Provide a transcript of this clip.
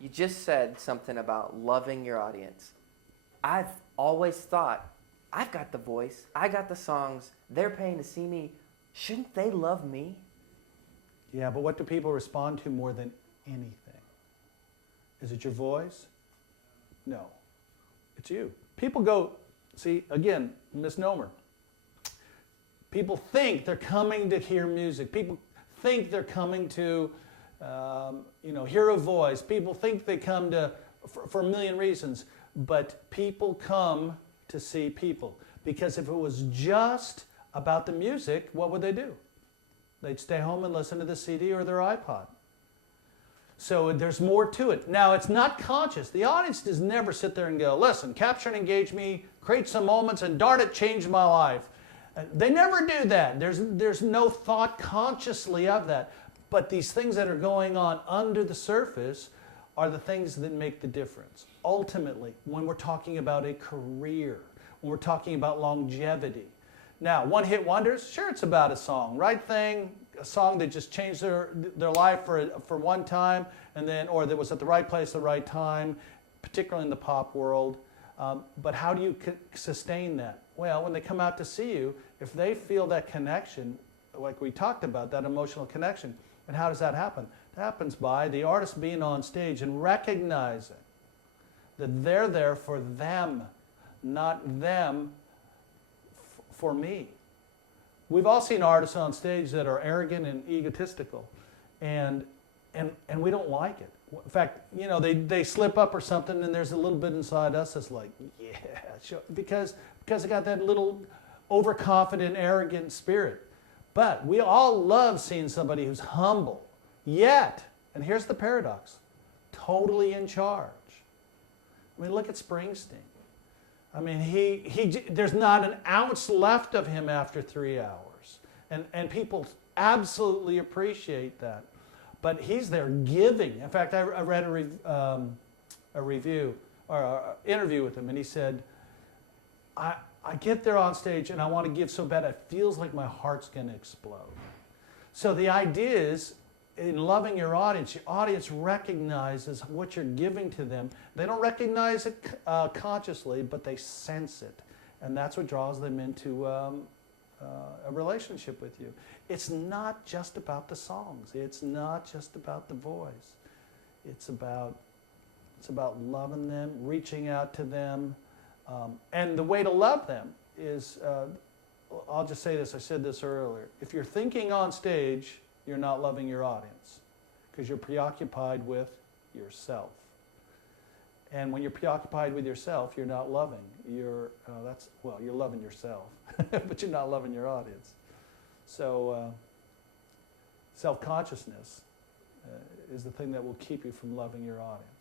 You just said something about loving your audience. I've always thought, I've got the voice, I got the songs, they're paying to see me. Shouldn't they love me? Yeah, but what do people respond to more than anything? Is it your voice? No. It's you. People go, see, again, misnomer. People think they're coming to hear music. People think they're coming to, hear a voice. People think they come to, for a million reasons. But people come to see people. Because if it was just about the music, what would they do? They'd stay home and listen to the CD or their iPod. So there's more to it. Now, it's not conscious. The audience does never sit there and go, listen, capture and engage me, create some moments, and darn it, change my life. They never do that. There's no thought consciously of that. But these things that are going on under the surface are the things that make the difference. Ultimately, when we're talking about a career, when we're talking about longevity. Now, one-hit wonders, sure, it's about a song. Right thing, a song that just changed their life for one time, and then, or that was at the right place at the right time, particularly in the pop world. But how do you sustain that? Well, when they come out to see you, if they feel that connection, like we talked about, that emotional connection, and how does that happen? It happens by the artist being on stage and recognizing that they're there for them, not them for me. We've all seen artists on stage that are arrogant and egotistical, and we don't like it. In fact, they slip up or something, and there's a little bit inside us that's like, yeah, sure, because they got that little overconfident, arrogant spirit. But we all love seeing somebody who's humble, yet, and here's the paradox, totally in charge. I mean, look at Springsteen. I mean, there's not an ounce left of him after 3 hours. And people absolutely appreciate that. But he's there giving. In fact, I read a review or an interview with him, and he said, I get there on stage and I want to give so bad it feels like my heart's going to explode. So the idea is, in loving your audience recognizes what you're giving to them. They don't recognize it consciously, but they sense it. And that's what draws them into a relationship with you. It's not just about the songs. It's not just about the voice. It's about loving them, reaching out to them. And the way to love them is, I'll just say this, I said this earlier. If you're thinking on stage, you're not loving your audience because you're preoccupied with yourself. And when you're preoccupied with yourself, you're not loving. You're loving yourself, but you're not loving your audience. So self-consciousness is the thing that will keep you from loving your audience.